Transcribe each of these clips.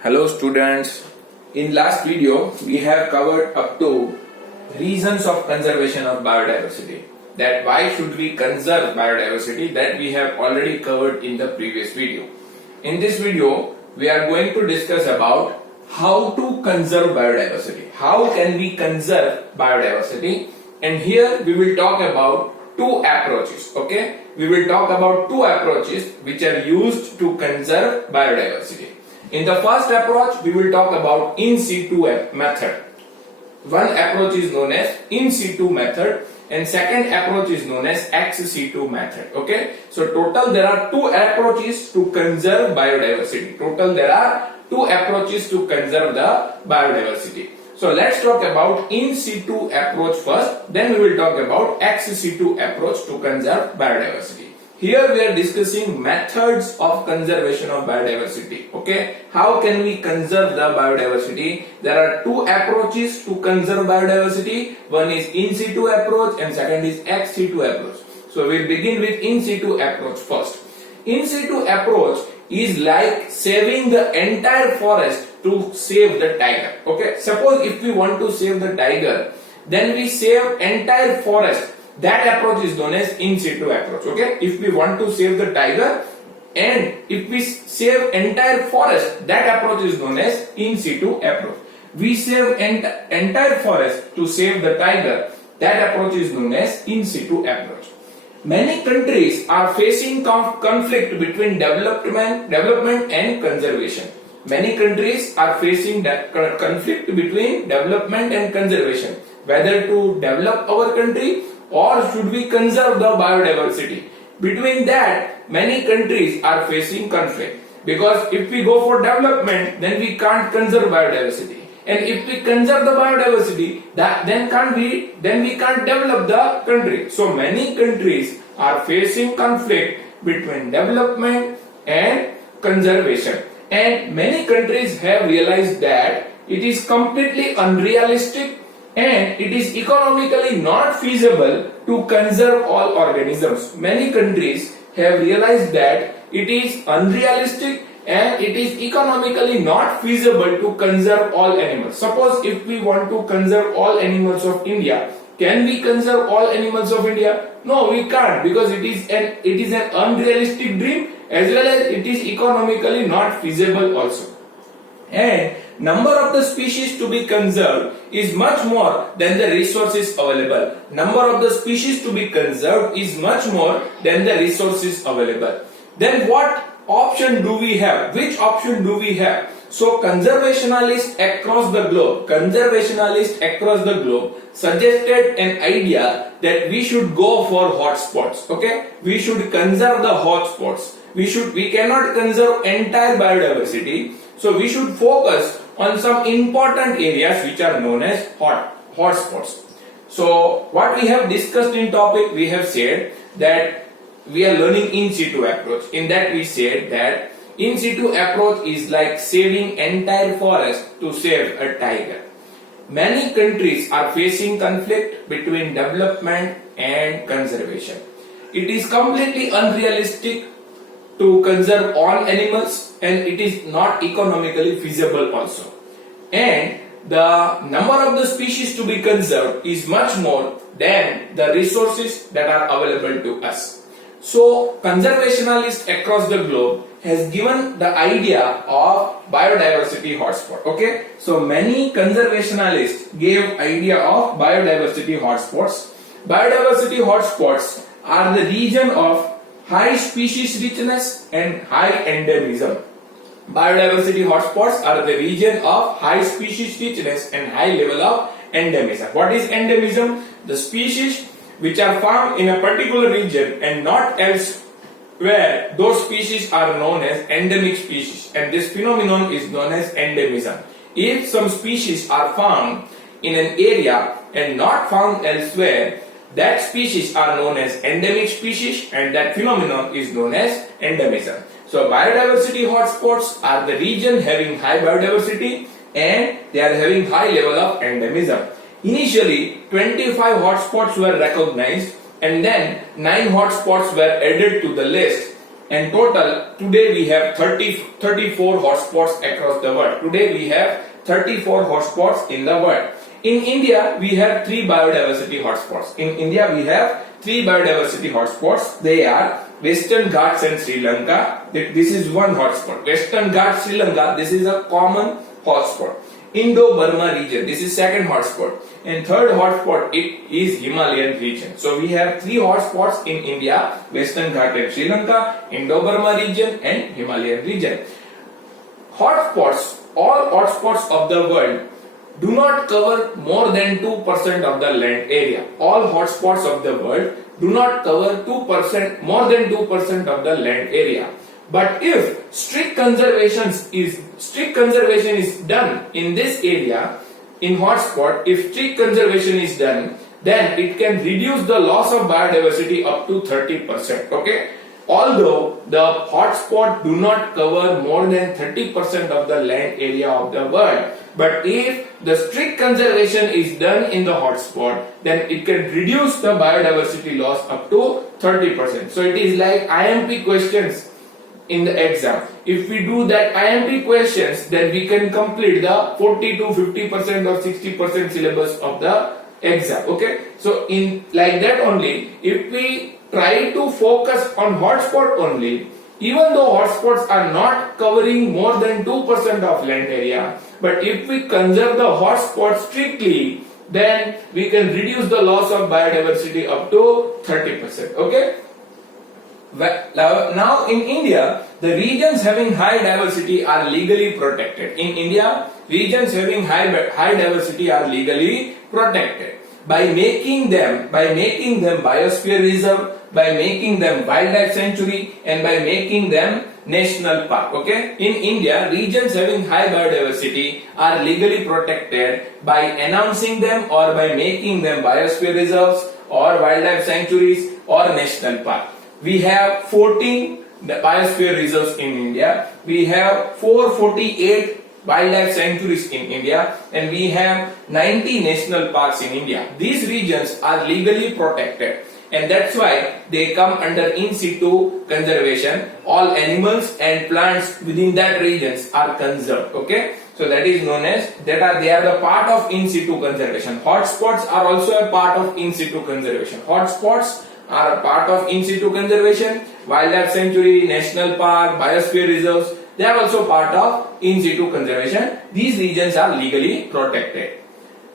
Hello students, in last video we have covered up to reasons of conservation of biodiversity. That why should we conserve biodiversity, that we have already covered in the previous video. In this video we are going to discuss about how to conserve biodiversity. How can we conserve biodiversity? And here we will talk about two approaches. Okay, we will talk about two approaches which are used to conserve biodiversity. In the first approach, we will talk about in situ method. One approach is known as in situ method and second approach is known as ex situ method. Okay, so total there are two approaches to conserve biodiversity. Total there are two approaches to conserve the biodiversity. So let's talk about in situ approach first, then we will talk about ex situ approach to conserve biodiversity. Here we are discussing methods of conservation of biodiversity. Okay, how can we conserve the biodiversity? There are two approaches to conserve biodiversity. One is in situ approach and second is ex situ approach. So we'll begin with in situ approach first. In situ approach is like saving the entire forest to save the tiger. Okay, suppose if we want to save the tiger, then we save entire forest. That approach is known as in situ approach. Okay, if we want to save the tiger and if we save entire forest, that approach is known as in situ approach. We save entire forest to save the tiger, that approach is known as in situ approach. Many countries are facing conflict between development and conservation. Many countries are facing conflict between development and conservation, whether to develop our country or should we conserve the biodiversity. Between that, many countries are facing conflict, because if we go for development, then we can't conserve biodiversity, and if we conserve the biodiversity, then we can't develop the country. So many countries are facing conflict between development and conservation, and many countries have realized that it is completely unrealistic and it is economically not feasible to conserve all organisms. Many countries have realized that it is unrealistic and it is economically not feasible to conserve all animals. Suppose if we want to conserve all animals of India, can we conserve all animals of India? No, we can't, because it is an unrealistic dream, as well as it is economically not feasible also. And number of the species to be conserved is much more than the resources available. Number of the species to be conserved is much more than the resources available. Then what option do we have? Which option do we have? So conservationists across the globe suggested an idea that we should go for hotspots. Okay, we should conserve the hotspots. We cannot conserve entire biodiversity. So we should focus on some important areas which are known as hotspots. So what we have discussed in topic, we have said that we are learning in situ approach. In that we said that in situ approach is like saving entire forest to save a tiger. Many countries are facing conflict between development and conservation. It is completely unrealistic to conserve all animals, and it is not economically feasible also. And the number of the species to be conserved is much more than the resources that are available to us. So conservationists across the globe has given the idea of biodiversity hotspot. Okay, so many conservationists gave idea of biodiversity hotspots. Biodiversity hotspots are the region of high species richness and high endemism. Biodiversity hotspots are the region of high species richness and high level of endemism. What is endemism? The species which are found in a particular region and not elsewhere, those species are known as endemic species, and this phenomenon is known as endemism. If some species are found in an area and not found elsewhere, that species are known as endemic species, and that phenomenon is known as endemism. So biodiversity hotspots are the region having high biodiversity and they are having high level of endemism. Initially 25 hotspots were recognized and then 9 hotspots were added to the list and total today we have 34 hotspots across the world. Today we have 34 hotspots in the world. In India, we have 3 biodiversity hotspots. In India, we have 3 biodiversity hotspots. They are Western Ghats and Sri Lanka. This is one hotspot. Western Ghats, Sri Lanka, this is a common hotspot. Indo-Burma region, this is second hotspot. And third hotspot, it is Himalayan region. So we have 3 hotspots in India, Western Ghats and Sri Lanka, Indo-Burma region and Himalayan region. Hotspots, all hotspots of the world do not cover more than 2% of the land area. All hotspots of the world do not cover 2%, more than 2% of the land area. But if strict conservation is done in this area, in hotspot, if strict conservation is done, then it can reduce the loss of biodiversity up to 30%. Okay? Although the hotspot do not cover more than 30% of the land area of the world, but if the strict conservation is done in the hotspot, then it can reduce the biodiversity loss up to 30%. So it is like IMP questions in the exam. If we do that IMP questions, then we can complete the 40 to 50% or 60% syllabus of the exam. Okay, so in like that only, if we try to focus on hotspot only, even though hotspots are not covering more than 2% of land area, but if we conserve the hotspot strictly, then we can reduce the loss of biodiversity up to 30%. Okay. Now in India, the regions having high diversity are legally protected. In India, regions having high diversity are legally protected by making them biosphere reserve, by making them wildlife sanctuary, and by making them national park. Okay, in India, regions having high biodiversity are legally protected by announcing them or by making them biosphere reserves or wildlife sanctuaries or national park. We have 14 biosphere reserves in India. We have 448 wildlife sanctuaries in India, and we have 90 national parks in India. These regions are legally protected, and that's why they come under in situ conservation. All animals and plants within that regions are conserved. Okay, so that is known as they are the part of in situ conservation. Hotspots are also a part of in situ conservation. Hotspots are a part of in situ conservation. Wildlife sanctuary, national park, biosphere reserves, they are also part of in situ conservation. These regions are legally protected.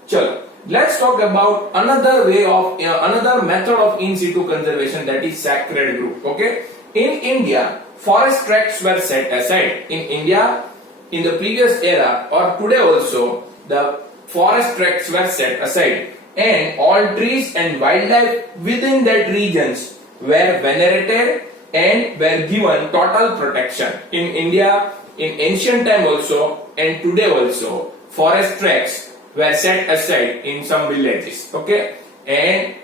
Chalo, let's talk about another method of in situ conservation, that is sacred grove. Okay, in India, forest tracts were set aside. In India, in the previous era or today also, the forest tracts were set aside, and all trees and wildlife within that regions were venerated and were given total protection. In India, in ancient time also and today also, forest tracts were set aside in some villages. Okay, and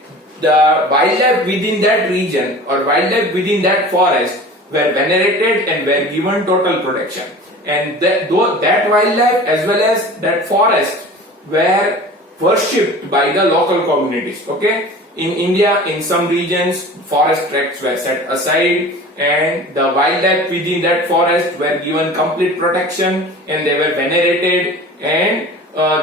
the wildlife within that region or wildlife within that forest were venerated and were given total protection. And that wildlife as well as that forest were worshipped by the local communities. Okay, in India, in some regions, forest tracts were set aside, and the wildlife within that forest were given complete protection, and they were venerated, and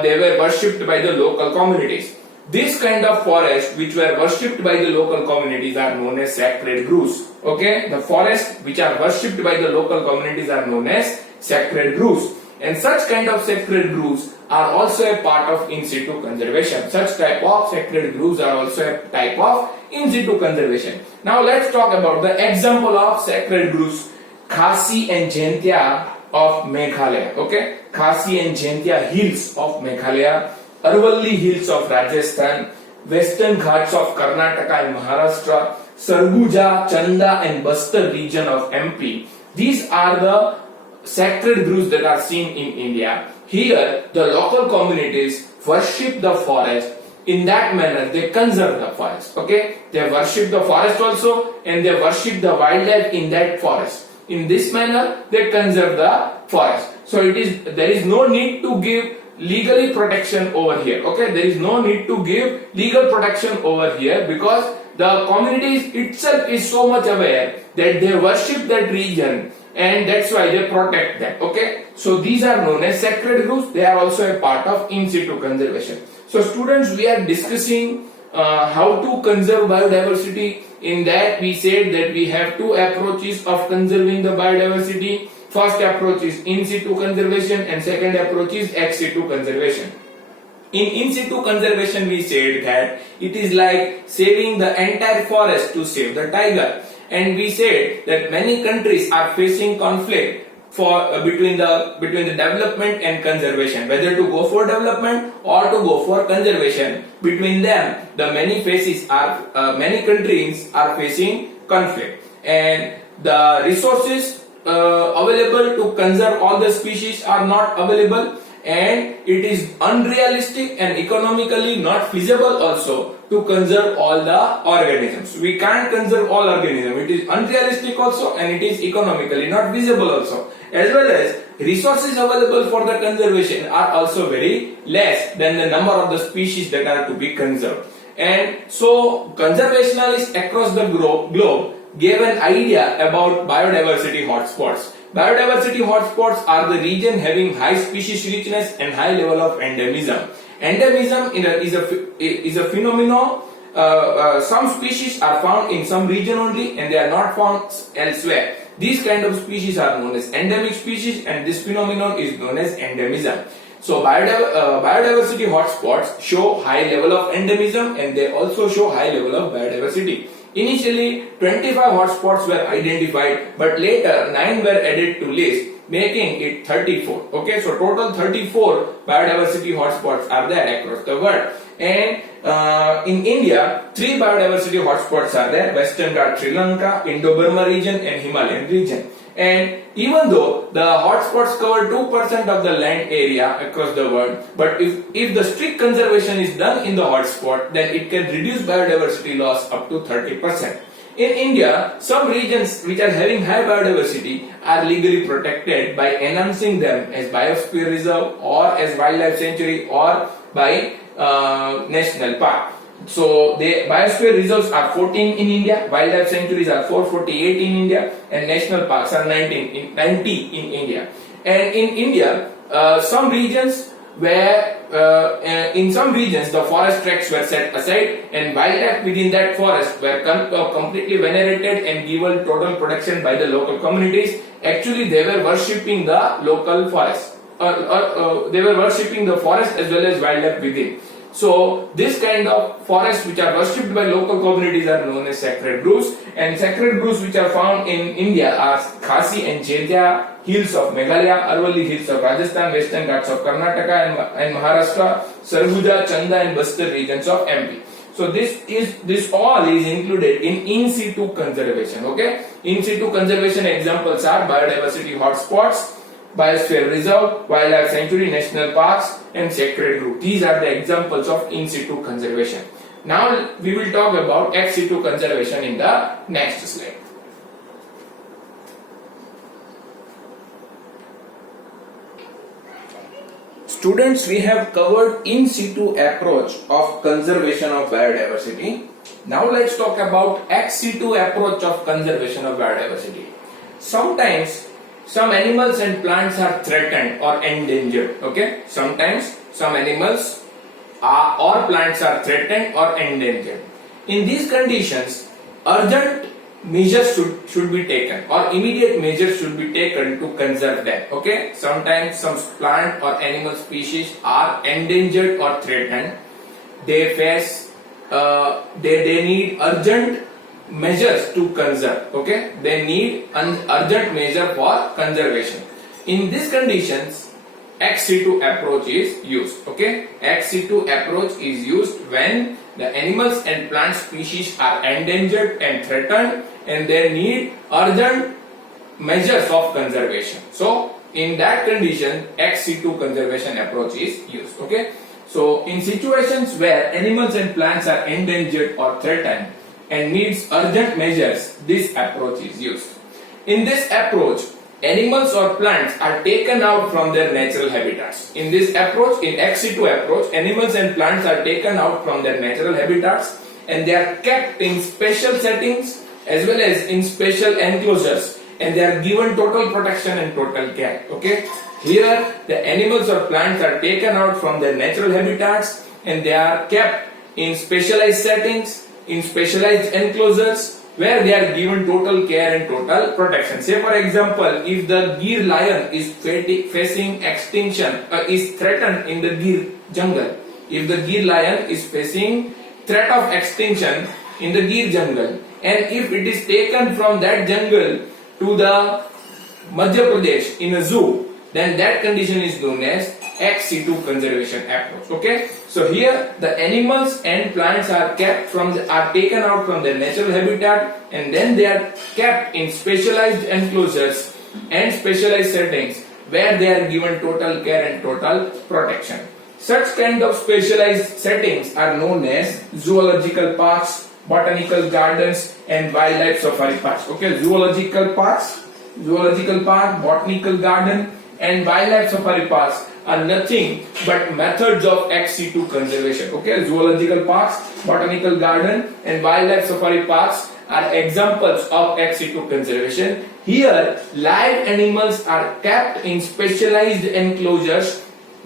they were worshipped by the local communities. This kind of forest which were worshipped by the local communities are known as sacred groves. Okay, the forests which are worshipped by the local communities are known as sacred groves. And such kind of sacred groves are also a part of in situ conservation. Such type of sacred groves are also a type of in situ conservation. Now let's talk about the example of sacred groves. Khasi and Jaintia of Meghalaya. Okay, Khasi and Jaintia hills of Meghalaya, Aravalli hills of Rajasthan, Western Ghats of Karnataka and Maharashtra, Sarguja, Chanda and Bastar region of MP. These are the sacred groves that are seen in India. Here, the local communities worship the forest. In that manner, they conserve the forest. Okay, they worship the forest also, and they worship the wildlife in that forest. In this manner, they conserve the forest. So there is no need to give legally protection over here. Okay, there is no need to give legal protection over here because the community itself is so much aware that they worship that region, and that's why they protect that. Okay, so these are known as sacred groves. They are also a part of in situ conservation. So students, we are discussing how to conserve biodiversity. In that we said that we have two approaches of conserving the biodiversity. First approach is in situ conservation and second approach is ex situ conservation. In situ conservation, we said that it is like saving the entire forest to save the tiger. And we said that many countries are facing conflict between the development and conservation, whether to go for development or to go for conservation. Between them, the many countries are facing conflict, and the resources available to conserve all the species are not available, and it is unrealistic and economically not feasible also to conserve all the organisms. We can't conserve all organisms. It is unrealistic also, and it is economically not feasible also. As well as resources available for the conservation are also very less than the number of the species that are to be conserved. And so conservationists across the globe gave an idea about biodiversity hotspots. Biodiversity hotspots are the region having high species richness and high level of endemism. Endemism is a phenomenon. Some species are found in some region only and they are not found elsewhere. These kind of species are known as endemic species, and this phenomenon is known as endemism. So biodiversity hotspots show high level of endemism, and they also show high level of biodiversity. Initially, 25 hotspots were identified, but later 9 were added to list, making it 34. Okay, so total 34 biodiversity hotspots are there across the world. And in India, 3 biodiversity hotspots are there: Western Ghats, Sri Lanka, Indo-Burma region, and Himalayan region. And even though the hotspots cover 2% of the land area across the world, but if the strict conservation is done in the hotspot, then it can reduce biodiversity loss up to 30%. In India, some regions which are having high biodiversity are legally protected by enhancing them as biosphere reserve or as wildlife sanctuary or by national park. So the biosphere reserves are 14 in India, wildlife sanctuaries are 448 in India, and national parks are 90 in India. And in India, some regions where in some regions the forest tracts were set aside, and wildlife within that forest were completely venerated and given total protection by the local communities. Actually, they were worshipping the local forest. They were worshipping the forest as well as wildlife within. So this kind of forests which are worshipped by local communities are known as sacred groves, and sacred groves which are found in India are Khasi and Chaitya hills of Meghalaya, Arvali hills of Rajasthan, Western Ghats of Karnataka and Maharashtra, Sarguja, Chanda and Bastar regions of MP. So this all is included in situ conservation. Okay, in situ conservation examples are biodiversity hotspots, biosphere reserve, wildlife sanctuary, national parks, and sacred grove. These are the examples of in situ conservation. Now we will talk about ex situ conservation in the next slide. Students, we have covered in situ approach of conservation of biodiversity. Now let's talk about ex situ approach of conservation of biodiversity. Sometimes some animals and plants are threatened or endangered. Okay, sometimes some animals or plants are threatened or endangered. In these conditions, urgent measures should be taken, or immediate measures should be taken to conserve them. Okay, sometimes some plant or animal species are endangered or threatened. They face they need urgent measures to conserve. Okay, they need an urgent measure for conservation. In these conditions, ex situ approach is used. Okay, ex situ approach is used when the animals and plant species are endangered and threatened, and they need urgent measures of conservation. So in that condition, ex situ conservation approach is used. Okay, so in situations where animals and plants are endangered or threatened and needs urgent measures, this approach is used. In this approach, animals or plants are taken out from their natural habitats. In this approach, in ex situ approach, animals and plants are taken out from their natural habitats and they are kept in special settings as well as in special enclosures, and they are given total protection and total care. Okay, here the animals or plants are taken out from their natural habitats and they are kept in specialized settings, in specialized enclosures, where they are given total care and total protection. Say for example, if the Gir lion is facing extinction, is threatened in the Gir jungle, if the Gir lion is facing threat of extinction in the Gir jungle, and if it is taken from that jungle to the Madhya Pradesh in a zoo, then that condition is known as ex situ conservation approach. Okay, so here the animals and plants are taken out from their natural habitat, and then they are kept in specialized enclosures and specialized settings where they are given total care and total protection. Such kind of specialized settings are known as zoological parks, botanical gardens, and wildlife safari parks. Okay, zoological park, botanical garden, and wildlife safari parks are nothing but methods of ex situ conservation. Okay, zoological parks, botanical garden, and wildlife safari parks are examples of ex situ conservation. Here, live animals are kept in specialized enclosures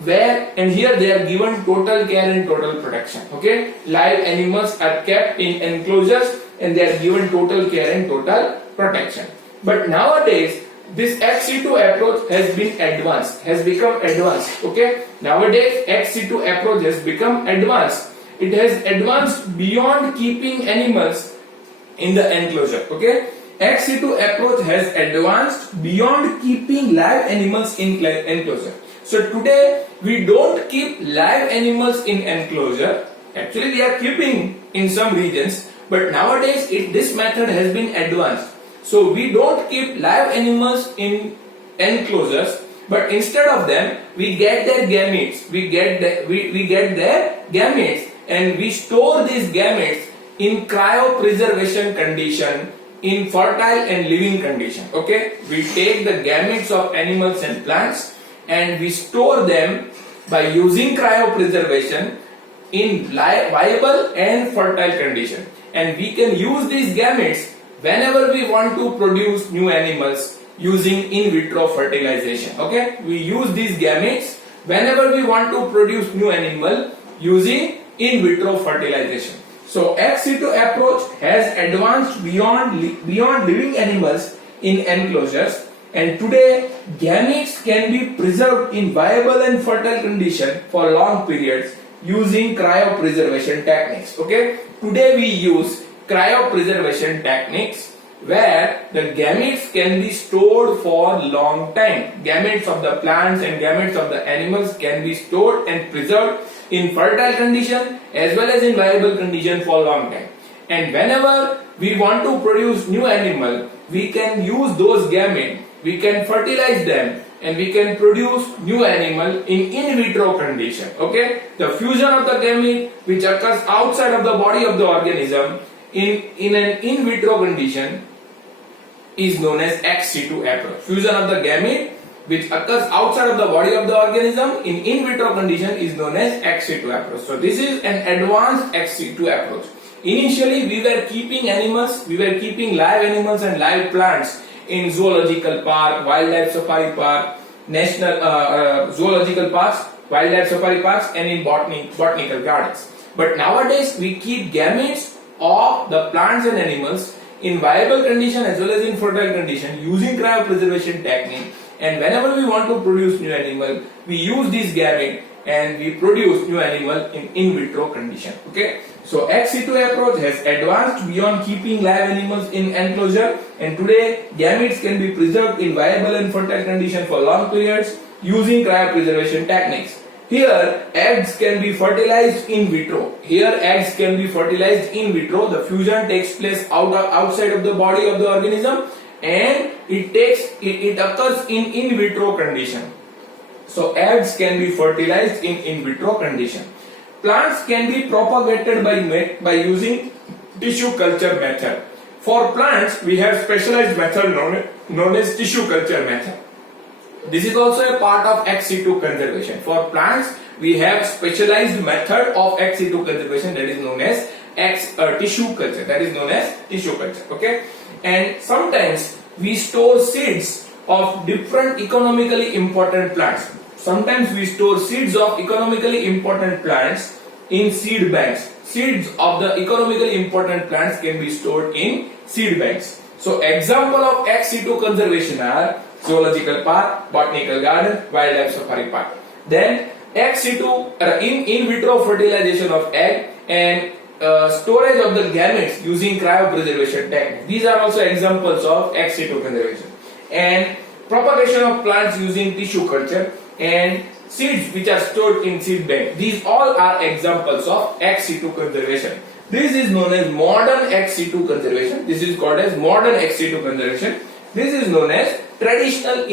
and here they are given total care and total protection. Okay, live animals are kept in enclosures and they are given total care and total protection. But nowadays, this ex situ approach has become advanced. Okay, nowadays ex situ approach has become advanced. It has advanced beyond keeping animals in the enclosure. Okay, ex situ approach has advanced beyond keeping live animals in enclosure. So today we don't keep live animals in enclosure. Actually, we are keeping in some regions, but nowadays this method has been advanced. So we don't keep live animals in enclosures, but instead of them, we get their gametes. We get their gametes, and we store these gametes in cryopreservation condition, in fertile and living condition. Okay, we take the gametes of animals and plants, and we store them by using cryopreservation in viable and fertile condition. And we can use these gametes whenever we want to produce new animals using in vitro fertilization. Okay, we use these gametes whenever we want to produce new animal using in vitro fertilization. So ex situ approach has advanced beyond living animals in enclosures, and today gametes can be preserved in viable and fertile condition for long periods using cryopreservation techniques. Okay, today we use cryopreservation techniques where the gametes can be stored for long time. Gametes of the plants and gametes of the animals can be stored and preserved in fertile condition as well as in viable condition for long time. And whenever we want to produce new animal, we can use those gametes, we can fertilize them, and we can produce new animal in vitro condition. Okay, the fusion of the gamete which occurs outside of the body of the organism in an in vitro condition is known as ex situ approach. Fusion of the gamete which occurs outside of the body of the organism in vitro condition is known as ex situ approach. So this is an advanced ex situ approach. Initially we were keeping animals, we were keeping live animals and live plants in zoological park, wildlife safari park, national zoological parks, wildlife safari parks, and in botanical gardens. But nowadays we keep gametes of the plants and animals in viable condition as well as in fertile condition using cryopreservation technique, and whenever we want to produce new animal, we use these gametes and we produce new animal in vitro condition. Okay, so ex situ approach has advanced beyond keeping live animals in enclosure, and today gametes can be preserved in viable and fertile condition for long periods using cryopreservation techniques. Here eggs can be fertilized in vitro. The fusion takes place outside of the body of the organism, and it occurs in vitro condition. So eggs can be fertilized in vitro condition. Plants can be propagated by using tissue culture method. For plants, we have specialized method known as tissue culture method. This is also a part of ex situ conservation. For plants, we have specialized method of ex situ conservation that is known as tissue culture, that is known as tissue culture. Okay, and sometimes we store seeds of different economically important plants. Sometimes we store seeds of economically important plants in seed banks. Seeds of the economically important plants can be stored in seed banks. So example of ex situ conservation are zoological park, botanical garden, wildlife safari park. Then ex situ in vitro fertilization of egg and storage of the gametes using cryopreservation technique. These are also examples of ex situ conservation. And propagation of plants using tissue culture and seeds which are stored in seed bank. These all are examples of ex situ conservation. This is known as modern ex situ conservation. This is called as modern ex situ conservation. This is known as traditional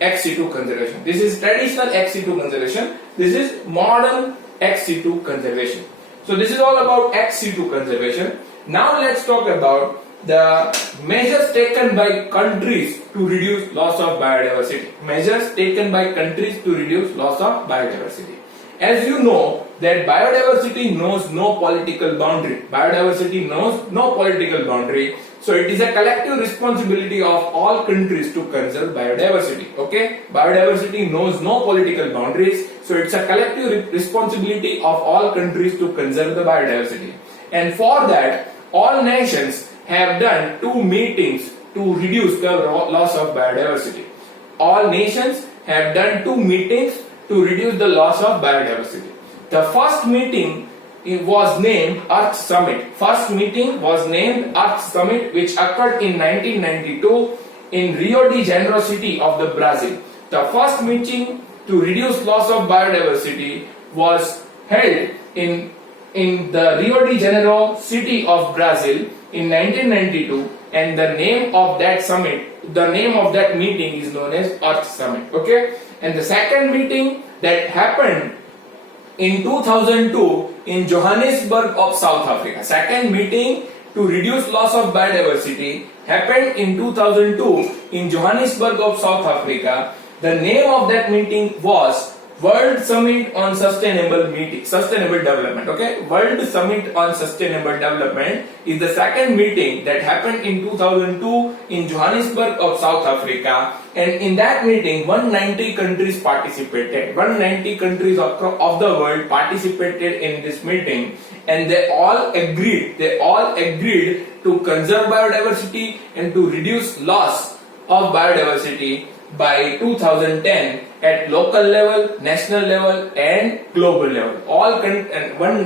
ex situ conservation. This is traditional ex situ conservation. This is modern ex situ conservation. So this is all about ex situ conservation. Now let's talk about the measures taken by countries to reduce loss of biodiversity. Measures taken by countries to reduce loss of biodiversity. As you know that biodiversity knows no political boundary. Biodiversity knows no political boundary. So it is a collective responsibility of all countries to conserve biodiversity. Okay? Biodiversity knows no political boundaries. So it's a collective responsibility of all countries to conserve the biodiversity. And for that, all nations have done 2 meetings to reduce the loss of biodiversity. All nations have done 2 meetings to reduce the loss of biodiversity. The first meeting was named Earth Summit. First meeting was named Earth Summit, which occurred in 1992 in Rio de Janeiro city of the Brazil. The first meeting to reduce loss of biodiversity was held in the Rio de Janeiro city of Brazil in 1992, and the name of that summit, the name of that meeting is known as Earth Summit. Okay, and the second meeting that happened in 2002 in Johannesburg of South Africa. Second meeting to reduce loss of biodiversity happened in 2002 in Johannesburg of South Africa. The name of that meeting was World Summit on Sustainable Development. Okay, World Summit on Sustainable Development is the second meeting that happened in 2002 in Johannesburg of South Africa, and in that meeting 190 countries participated. 190 countries of the world participated in this meeting, and they all agreed to conserve biodiversity and to reduce loss of biodiversity by 2010 at local level, national level and global level.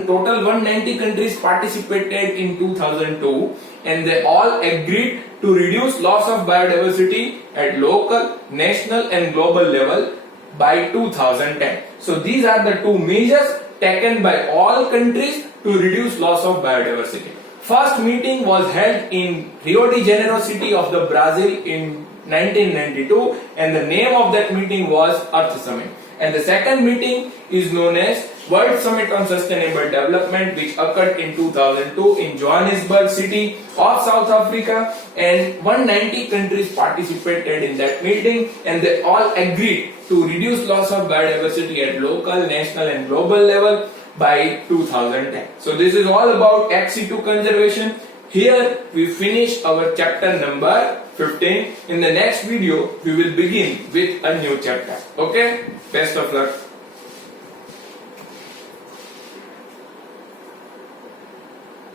Total 190 countries participated in 2002, and they all agreed to reduce loss of biodiversity at local, national and global level by 2010. So these are the 2 measures taken by all countries to reduce loss of biodiversity. First meeting was held in Rio de Janeiro city of the Brazil in 1992, and the name of that meeting was Earth Summit. And the second meeting is known as World Summit on Sustainable Development, which occurred in 2002 in Johannesburg city of South Africa, and 190 countries participated in that meeting, and they all agreed to reduce loss of biodiversity at local, national and global level by 2010. So this is all about ex situ conservation. Here we finish our chapter number 15. In the next video, we will begin with a new chapter. Okay? Best of luck.